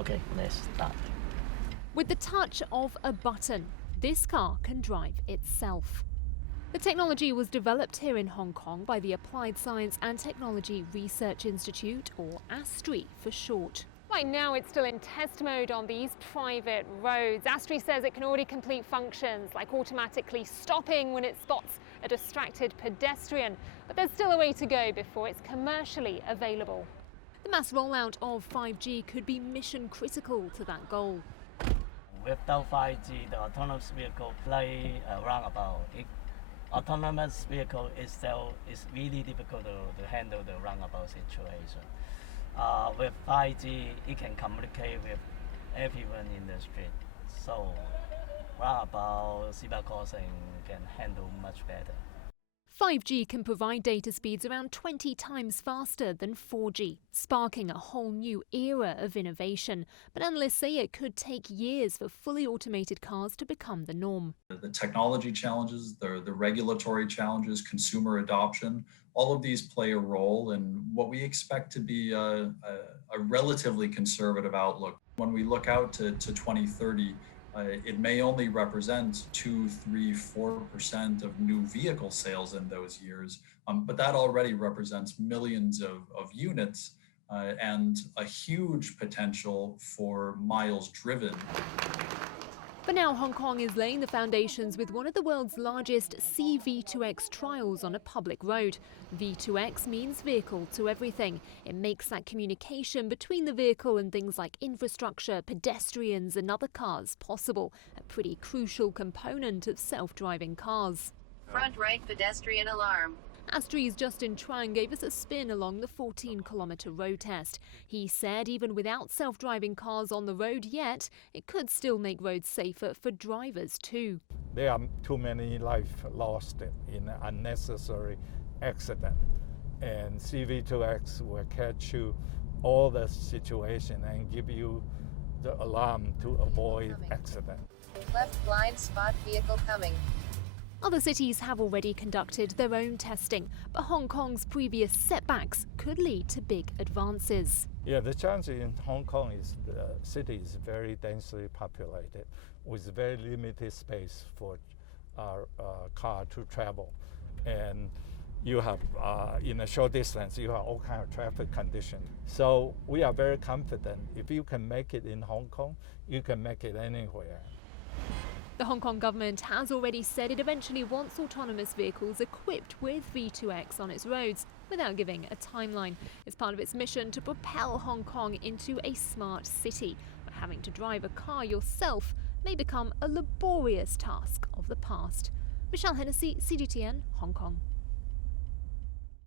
Okay, let's start. With the touch of a button, this car can drive itself. The technology was developed here in Hong Kong by the Applied Science and Technology Research Institute, or ASTRI for short. Right now it's still in test mode on these private roads. ASTRI says it can already complete functions like automatically stopping when it spots a distracted pedestrian, but there's still a way to go before it's commercially available. The mass rollout of 5G could be mission critical to that goal. Without 5G, the autonomous vehicle fly roundabout. Autonomous vehicle itself is really difficult to handle the roundabout situation. With 5G, it can communicate with everyone in the street. So roundabout, zebra crossing can handle much better. 5G can provide data speeds around 20 times faster than 4G, sparking a whole new era of innovation. But analysts say it could take years for fully automated cars to become the norm. The technology challenges, the regulatory challenges, consumer adoption, all of these play a role in what we expect to be a relatively conservative outlook. When we look out to 2030, it may only represent 2, 3, 4% of new vehicle sales in those years, but that already represents millions of units and a huge potential for miles driven. For now, Hong Kong is laying the foundations with one of the world's largest CV2X trials on a public road. V2X means vehicle to everything. It makes that communication between the vehicle and things like infrastructure, pedestrians and other cars possible, a pretty crucial component of self-driving cars. Front right pedestrian alarm. ASTRI's Justin Chuang gave us a spin along the 14-kilometre road test. He said even without self-driving cars on the road yet, it could still make roads safer for drivers too. There are too many lives lost in unnecessary accident, and CV2X will catch you all the situation and give you the alarm to avoid accident. Left blind spot vehicle coming. Other cities have already conducted their own testing, but Hong Kong's previous setbacks could lead to big advances. Yeah, the challenge in Hong Kong is the city is very densely populated with very limited space for our car to travel. And you have, in a short distance, you have all kinds of traffic conditions. So we are very confident if you can make it in Hong Kong, you can make it anywhere. The Hong Kong government has already said it eventually wants autonomous vehicles equipped with V2X on its roads, without giving a timeline. It's part of its mission to propel Hong Kong into a smart city, where having to drive a car yourself may become a laborious task of the past. Michelle Hennessy, CGTN, Hong Kong.